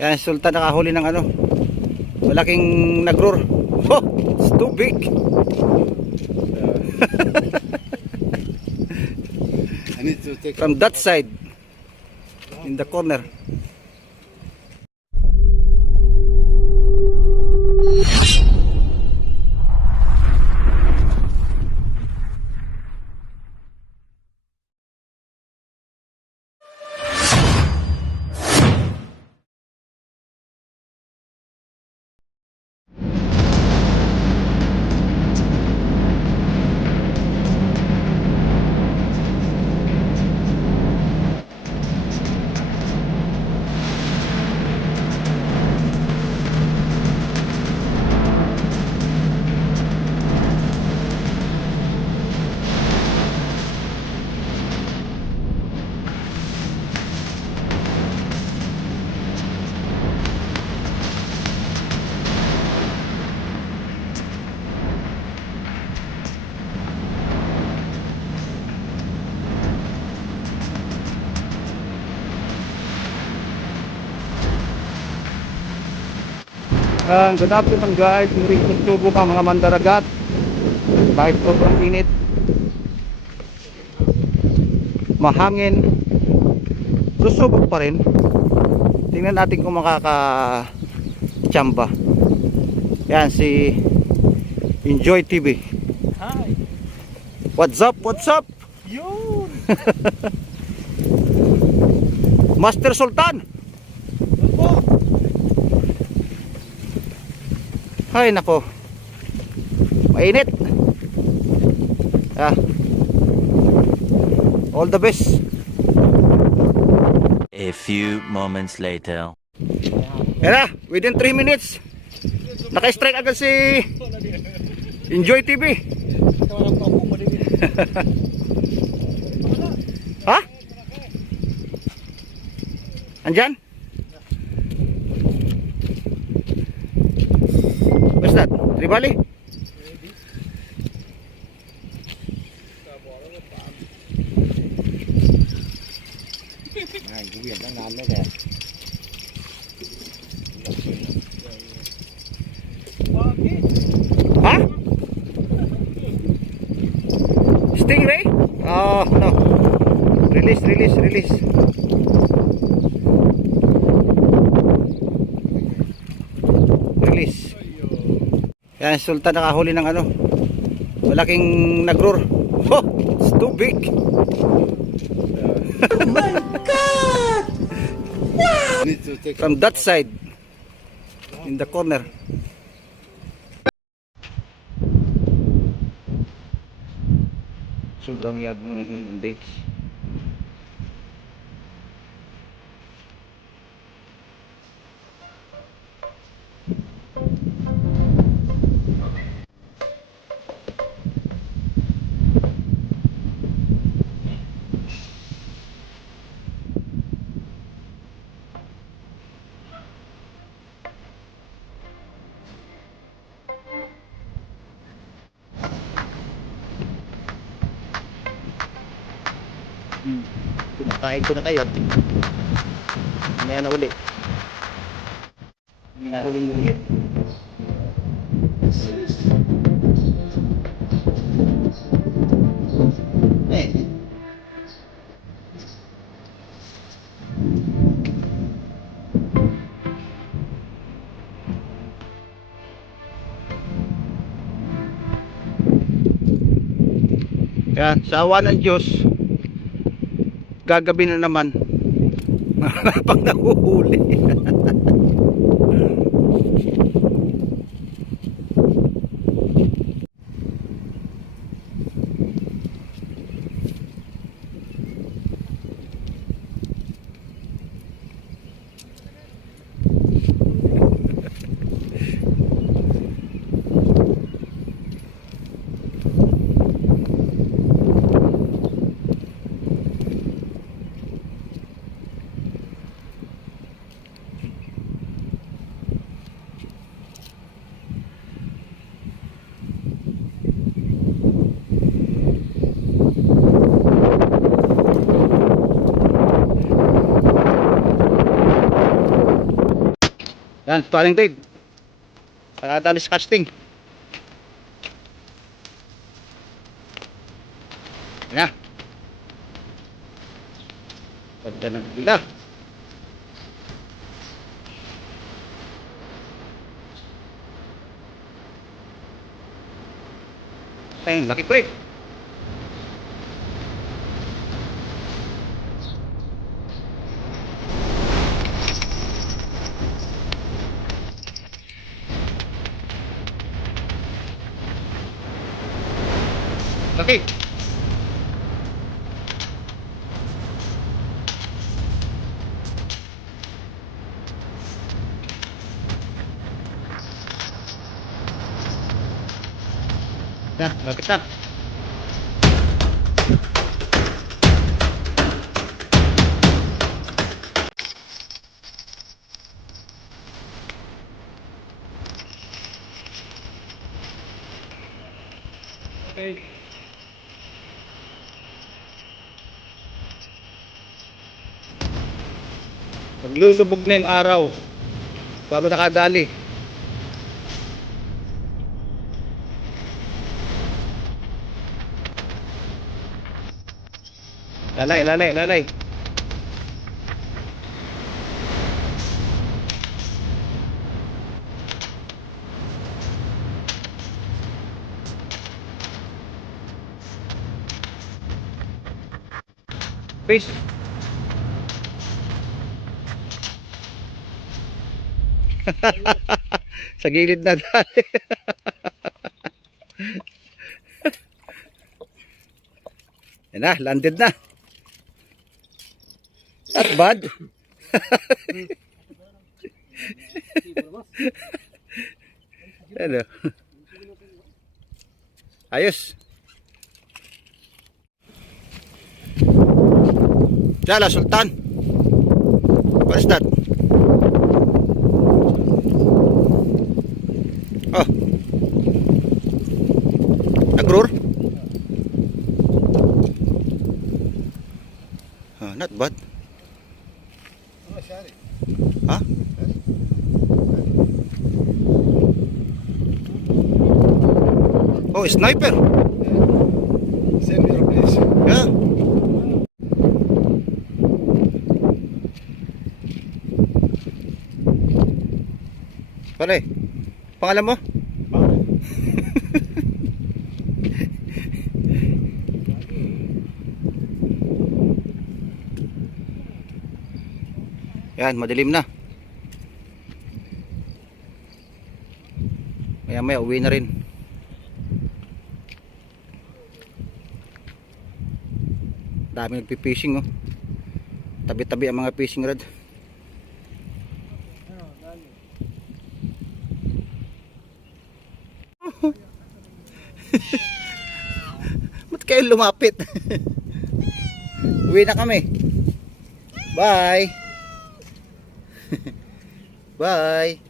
Yan, Sultan nakahuli ng ano, malaking nagrur. Oh, it's too big. I need to take From that side, in the corner. Good afternoon guys, during pagsubo ka mga mandaragat. Kahit sobrang init, mahangin, susubok pa rin. Tingnan natin kung makaka-chamba. Yan si Enjoy TV. Hi. What's up? What's up? Yun. Master Sultan. Opo. Ay nako, mainit. All the best. A few moments later. Yan na, within 3 minutes naka-strike agad si Enjoy TV. Ha? Andyan? What's that? Tribali? Ha? Stingray? Oh, no. Release, release, release. Release. Yan, Sultan nakahuli ng ano, malaking nagrur. Oh, it's too big. Oh my God! I need to take From that side, in the corner. Sobrang yag hindi. Pinakain ko na kayo. Mamaya na uli. Huling ulit. Yan, sa awa ng Diyos, gagabi na naman. Pag nahuhuli. Yan, Paring Dave. Nakadali sa casting. Yan na. Ganda ng pila. Ayun, laki pre. Laki. Nah, lapit na. Okay. Maglulubog na yung araw bago nakadali. Lalay, lalay, lalay. Peace. Sa gilid na dali. Yan na, landed na. Not bad. Ano? Ayos. Jala Sultan. What is that? Oh. Nagrur? Not bad. Ha? Oh, sniper. Same your place. Yeah. Pare, pangalan mo? Yan, madilim na. Maya maya uwi na rin. Dami nagpi-fishing oh. Tabi-tabi ang mga fishing rod. Ba't kayo lumapit? Uwi na kami. Bye. Bye.